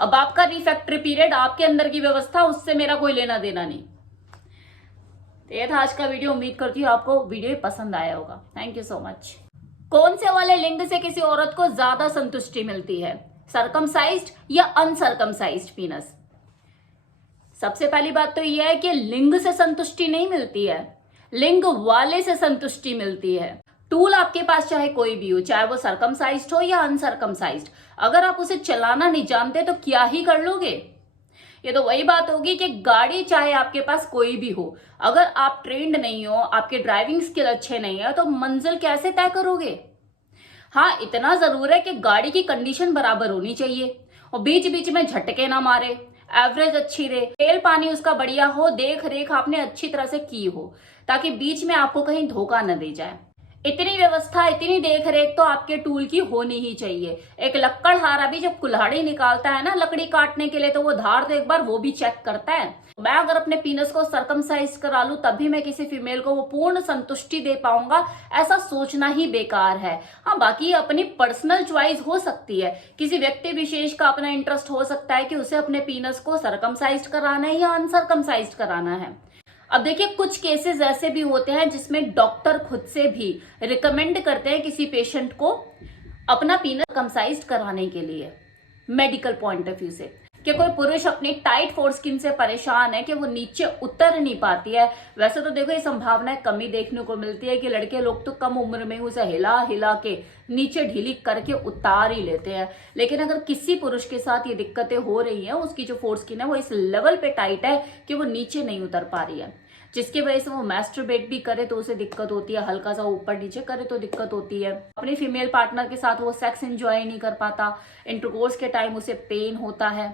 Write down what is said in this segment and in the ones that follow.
अब आपका रिफैक्टरी पीरियड, आपके अंदर की व्यवस्था, उससे मेरा कोई लेना देना नहीं। तो ये था आज का वीडियो। उम्मीद करती हूँ आपको वीडियो पसंद आया होगा। Thank you so much. कौन से वाले लिंग से किसी औरत को ज्यादा संतुष्टि मिलती है, सरकमसाइज्ड या अनसरकमसाइज्ड पीनस? सबसे पहली बात तो यह है कि लिंग से संतुष्टि नहीं मिलती है, लिंग वाले से संतुष्टि मिलती है। टूल आपके पास चाहे कोई भी हो, चाहे वो सरकमसाइज्ड हो या अनसरकमसाइज्ड, अगर आप उसे चलाना नहीं जानते तो क्या ही कर लोगे। ये तो वही बात होगी कि गाड़ी चाहे आपके पास कोई भी हो, अगर आप ट्रेंड नहीं हो, आपके ड्राइविंग स्किल अच्छे नहीं है, तो मंजिल कैसे तय करोगे। हाँ, इतना जरूर है कि गाड़ी की कंडीशन बराबर होनी चाहिए और बीच बीच में झटके ना मारे, एवरेज अच्छी रहे, तेल पानी उसका बढ़िया हो, देख रेख आपने अच्छी तरह से की हो, ताकि बीच में आपको कहीं धोखा न दे जाए। इतनी व्यवस्था, इतनी देख रेख तो आपके टूल की होनी ही चाहिए। एक लक्कड़हारा भी जब कुल्हाड़ी निकालता है ना लकड़ी काटने के लिए, तो वो धार तो एक बार वो भी चेक करता है। मैं अगर अपने पीनस को सरकमसाइज करा लूं तब भी मैं किसी फीमेल को वो पूर्ण संतुष्टि दे पाऊंगा, ऐसा सोचना ही बेकार है। हाँ, बाकी अपनी पर्सनल चॉइस हो सकती है, किसी व्यक्ति विशेष का अपना इंटरेस्ट हो सकता है कि उसे अपने पीनस को सरकमसाइज कराना है या अनसरकमसाइज कराना है। अब देखिए, कुछ केसेस ऐसे भी होते हैं जिसमें डॉक्टर खुद से भी रिकमेंड करते हैं किसी पेशेंट को अपना पीनस सरकमसाइज कराने के लिए, मेडिकल पॉइंट ऑफ व्यू से, कि कोई पुरुष अपनी टाइट फोरस्किन से परेशान है कि वो नीचे उतर नहीं पाती है। वैसे तो देखो, ये संभावना कम ही देखने को मिलती है कि लड़के लोग तो कम उम्र में उसे हिला हिला के नीचे ढीली करके उतार ही लेते हैं, लेकिन अगर किसी पुरुष के साथ ये दिक्कतें हो रही हैं, उसकी जो फोरस्किन है वो इस लेवल पे टाइट है कि वो नीचे नहीं उतर पा रही है, जिसकी वजह से वो मैस्टरबेट भी करे तो उसे दिक्कत होती है, हल्का सा ऊपर नीचे करे तो दिक्कत होती है, अपनी फीमेल पार्टनर के साथ वो सेक्स एंजॉय नहीं कर पाता, इंटरकोर्स के टाइम उसे पेन होता है,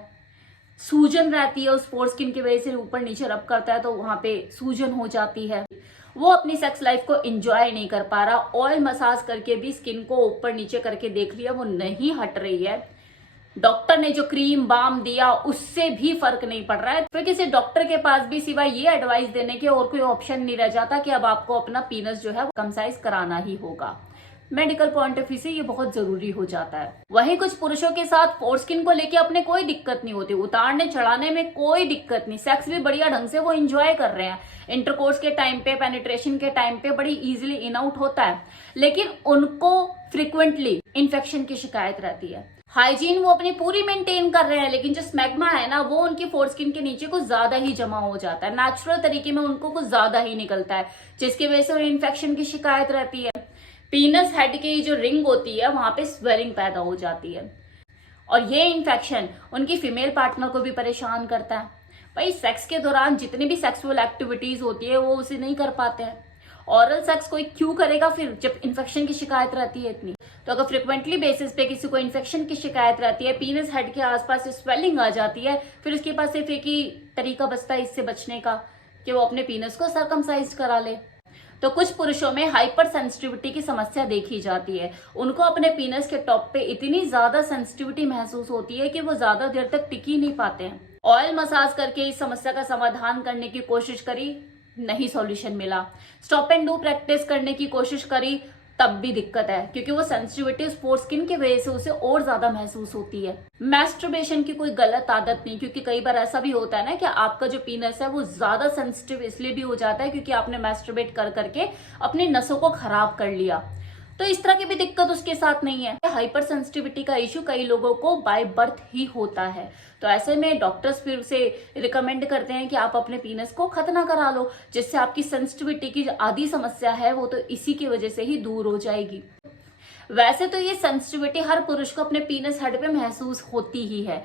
सूजन रहती है, उस फोरस्किन की वजह से ऊपर नीचे रब करता है तो वहां पे सूजन हो जाती है, वो अपनी सेक्स लाइफ को एंजॉय नहीं कर पा रहा। ऑयल मसाज करके भी स्किन को ऊपर नीचे करके देख लिया, वो नहीं हट रही है, डॉक्टर ने जो क्रीम बाम दिया उससे भी फर्क नहीं पड़ रहा है, फिर किसी डॉक्टर के पास भी सिवाय ये एडवाइस देने के और कोई ऑप्शन नहीं रह जाता कि अब आपको अपना पीनस जो है वो सरकमसाइज कराना ही होगा। मेडिकल पॉइंट ऑफ व्यू से ये बहुत जरूरी हो जाता है। वहीं कुछ पुरुषों के साथ फोरस्किन को लेके अपने कोई दिक्कत नहीं होती, उतारने चढ़ाने में कोई दिक्कत नहीं, सेक्स भी बढ़िया ढंग से वो एंजॉय कर रहे हैं, इंटरकोर्स के टाइम पे, पेनिट्रेशन के टाइम पे बड़ी इजीली इन आउट होता है, लेकिन उनको फ्रिक्वेंटली इन्फेक्शन की शिकायत रहती है। हाइजीन वो अपनी पूरी मेंटेन कर रहे हैं, लेकिन जो स्मैग्मा है ना वो उनकी फोरस्किन के नीचे कुछ ज्यादा ही जमा हो जाता है, नेचुरल तरीके में उनको कुछ ज्यादा ही निकलता है, जिसकी वजह से उन्हें इन्फेक्शन की शिकायत रहती है। पीनस हेड की जो रिंग होती है वहां पे स्वेलिंग पैदा हो जाती है और ये इन्फेक्शन उनकी फीमेल पार्टनर को भी परेशान करता है। भाई, सेक्स के दौरान जितनी भी सेक्सुअल एक्टिविटीज होती है वो उसे नहीं कर पाते हैं। ऑरल सेक्स कोई क्यों करेगा फिर जब इन्फेक्शन की शिकायत रहती है इतनी। तो अगर फ्रिक्वेंटली बेसिस पे किसी को इन्फेक्शन की शिकायत रहती है, पीनस हेड के आसपास स्वेलिंग आ जाती है, फिर उसके पास सिर्फ एक ही तरीका बचता है इससे बचने का कि वो अपने पीनस को सरकमसाइज करा ले। तो कुछ पुरुषों में हाइपर सेंसिटिविटी की समस्या देखी जाती है, उनको अपने पीनस के टॉप पे इतनी ज्यादा सेंसिटिविटी महसूस होती है कि वो ज्यादा देर तक टिक ही नहीं पाते हैं। ऑयल मसाज करके इस समस्या का समाधान करने की कोशिश करी, नहीं सॉल्यूशन मिला। स्टॉप एंड डू प्रैक्टिस करने की कोशिश करी, तब भी दिक्कत है, क्योंकि वो सेंसिटिविटी उस फोरस्किन की वजह से उसे और ज्यादा महसूस होती है। मैस्टरबेशन की कोई गलत आदत नहीं, क्योंकि कई बार ऐसा भी होता है ना कि आपका जो पीनस है वो ज्यादा सेंसिटिव इसलिए भी हो जाता है क्योंकि आपने मैस्टरबेट कर करके अपनी नसों को खराब कर लिया, तो इस तरह की भी दिक्कत उसके साथ नहीं है। हाइपर सेंसिटिविटी का इश्यू कई लोगों को बाय बर्थ ही होता है, तो ऐसे में डॉक्टर्स फिर से रिकमेंड करते हैं कि आप अपने पीनस को खतना करा लो, जिससे आपकी सेंसिटिविटी की जो आधी समस्या है वो तो इसी की वजह से ही दूर हो जाएगी। वैसे तो ये सेंसिटिविटी हर पुरुष को अपने पीनस हेड पे महसूस होती ही है,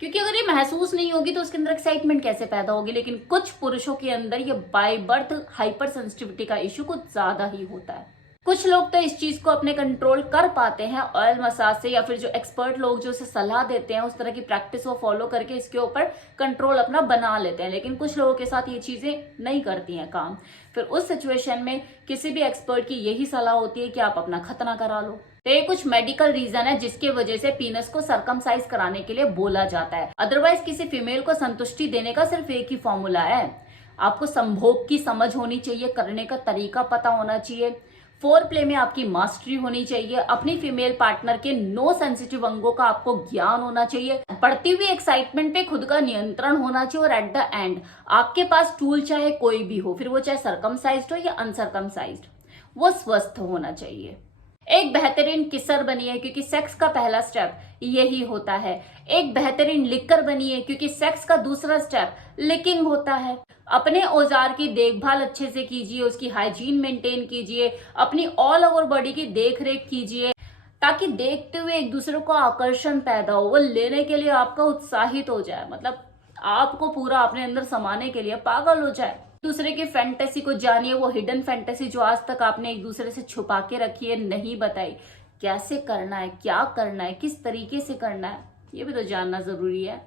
क्योंकि अगर ये महसूस नहीं होगी तो उसके अंदर एक्साइटमेंट कैसे पैदा होगी। लेकिन कुछ पुरुषों के अंदर ये बाय बर्थ हाइपर सेंसिटिविटी का इश्यू कुछ ज्यादा ही होता है। कुछ लोग तो इस चीज को अपने कंट्रोल कर पाते हैं ऑयल मसाज से, या फिर जो एक्सपर्ट लोग जो उसे सलाह देते हैं उस तरह की प्रैक्टिस को फॉलो करके इसके ऊपर कंट्रोल अपना बना लेते हैं, लेकिन कुछ लोगों के साथ ये चीजें नहीं करती हैं काम। फिर उस सिचुएशन में किसी भी एक्सपर्ट की यही सलाह होती है कि आप अपना खतना करा लो। तो ये कुछ मेडिकल रीजन है जिसकी वजह से पीनस को सरकमसाइज कराने के लिए बोला जाता है। अदरवाइज किसी फीमेल को संतुष्टि देने का सिर्फ एक ही फॉर्मूला है, आपको संभोग की समझ होनी चाहिए, करने का तरीका पता होना चाहिए, फोर प्ले में आपकी मास्टरी होनी चाहिए, अपनी फीमेल पार्टनर के नो सेंसिटिव अंगों का आपको ज्ञान होना चाहिए, बढ़ती हुई एक्साइटमेंट पे खुद का नियंत्रण होना चाहिए और एट द एंड आपके पास टूल चाहे कोई भी हो, फिर वो चाहे सरकमसाइज्ड हो या अनसरकमसाइज्ड, वो स्वस्थ होना चाहिए। एक बेहतरीन किसर बनिए क्योंकि सेक्स का पहला स्टेप यही होता है। एक बेहतरीन लिकर बनिए क्योंकि सेक्स का दूसरा स्टेप लिकिंग होता है। अपने औजार की देखभाल अच्छे से कीजिए, उसकी हाइजीन मेंटेन कीजिए, अपनी ऑल ओवर बॉडी की देख रेख कीजिए ताकि देखते हुए एक दूसरे को आकर्षण पैदा हो, वो लेने के लिए आपका उत्साहित हो जाए, मतलब आपको पूरा अपने अंदर समाने के लिए पागल हो जाए। दूसरे की फैंटेसी को जानिए, वो हिडन फैंटेसी जो आज तक आपने एक दूसरे से छुपा के रखी है, नहीं बताई, कैसे करना है, क्या करना है, किस तरीके से करना है, ये भी तो जानना जरूरी है।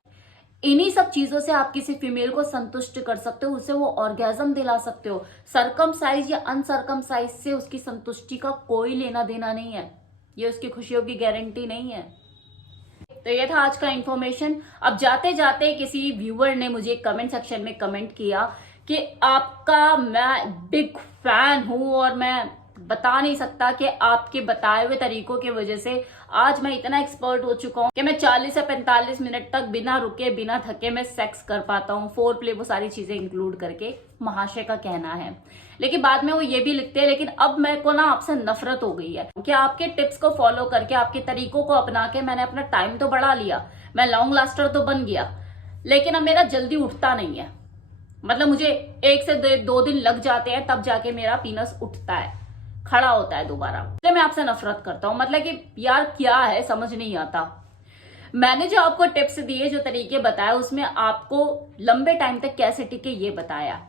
इन्हीं सब चीजों से आप किसी फीमेल को संतुष्ट कर सकते हो, उसे वो ऑर्गेजम दिला सकते हो। सरकमसाइज या अनसरकमसाइज से उसकी संतुष्टि का कोई लेना देना नहीं है, ये उसकी खुशियों की गारंटी नहीं है। तो ये था आज का इंफॉर्मेशन। अब जाते जाते किसी व्यूअर ने मुझे कमेंट सेक्शन में कमेंट किया कि आपका मैं बिग फैन हूं और मैं बता नहीं सकता कि आपके बताए हुए तरीकों की वजह से आज मैं इतना एक्सपर्ट हो चुका हूं कि मैं 40 से 45 मिनट तक बिना रुके बिना थके मैं सेक्स कर पाता हूं, फोर प्ले, वो सारी चीजें इंक्लूड करके, महाशय का कहना है। लेकिन बाद में वो ये भी लिखते हैं, लेकिन अब मेरे को ना आपसे नफरत हो गई है कि आपके टिप्स को फॉलो करके, आपके तरीकों को अपना के मैंने अपना टाइम तो बढ़ा लिया, मैं लॉन्ग लास्टर तो बन गया, लेकिन अब मेरा जल्दी उठता नहीं है। मतलब मुझे 1 से 2 दिन लग जाते हैं, तब जाके मेरा पीनस उठता है, खड़ा होता है दोबारा। इसलिए मैं आपसे नफरत करता हूं, मतलब कि यार क्या है, समझ नहीं आता। मैंने जो आपको टिप्स दिए, जो तरीके बताए, उसमें आपको लंबे टाइम तक कैसे टिके ये बताया।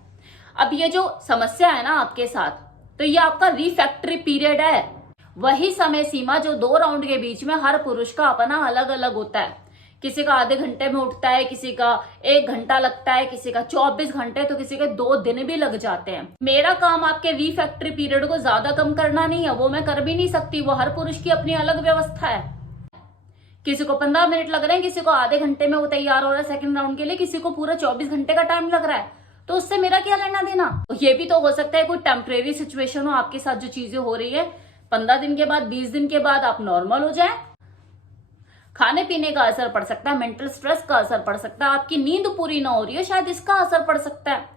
अब ये जो समस्या है ना आपके साथ, तो ये आपका रिफैक्टरी पीरियड है, वही समय सीमा जो 2 राउंड के बीच में हर पुरुष का अपना अलग अलग होता है। किसी का आधे घंटे में उठता है, किसी का 1 घंटा लगता है, किसी का 24 घंटे, तो किसी के 2 दिन भी लग जाते हैं। मेरा काम आपके रिफैक्टरी पीरियड को ज्यादा कम करना नहीं है, वो मैं कर भी नहीं सकती, वो हर पुरुष की अपनी अलग व्यवस्था है। किसी को 15 मिनट लग रहे हैं, किसी को आधे घंटे में वो तैयार हो रहा है सेकंड राउंड के लिए, किसी को पूरा 24 घंटे का टाइम लग रहा है, तो उससे मेरा क्या लेना देना। ये भी तो हो सकता है कोई टेम्परेरी सिचुएशन हो आपके साथ, जो चीजें हो रही है 15 दिन के बाद, 20 दिन के बाद आप नॉर्मल हो जाए। खाने पीने का असर पड़ सकता है, मेंटल स्ट्रेस का असर पड़ सकता है, आपकी नींद पूरी ना हो रही है, शायद इसका असर पड़ सकता है।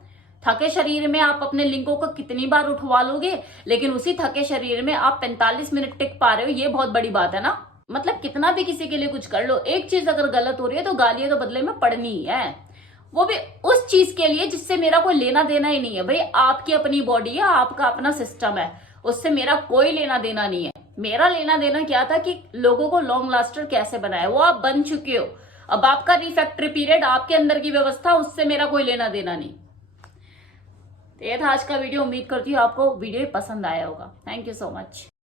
थके शरीर में आप अपने लिंगों को कितनी बार उठवा लोगे, लेकिन उसी थके शरीर में आप 45 मिनट टिक पा रहे हो, ये बहुत बड़ी बात है ना। मतलब कितना भी किसी के लिए कुछ कर लो, एक चीज अगर गलत हो रही है तो गालियां तो बदले में पड़नी ही है, वो भी उस चीज के लिए जिससे मेरा कोई लेना देना ही नहीं है। भाई आपकी अपनी बॉडी है, आपका अपना सिस्टम है, उससे मेरा कोई लेना देना नहीं है। मेरा लेना देना क्या था कि लोगों को लॉन्ग लास्टर कैसे बनाए, वो आप बन चुके हो। अब आपका रिफैक्टरी पीरियड, आपके अंदर की व्यवस्था, उससे मेरा कोई लेना देना नहीं। तो ये था आज का वीडियो। उम्मीद करती हूँ आपको वीडियो पसंद आया होगा। Thank you so much.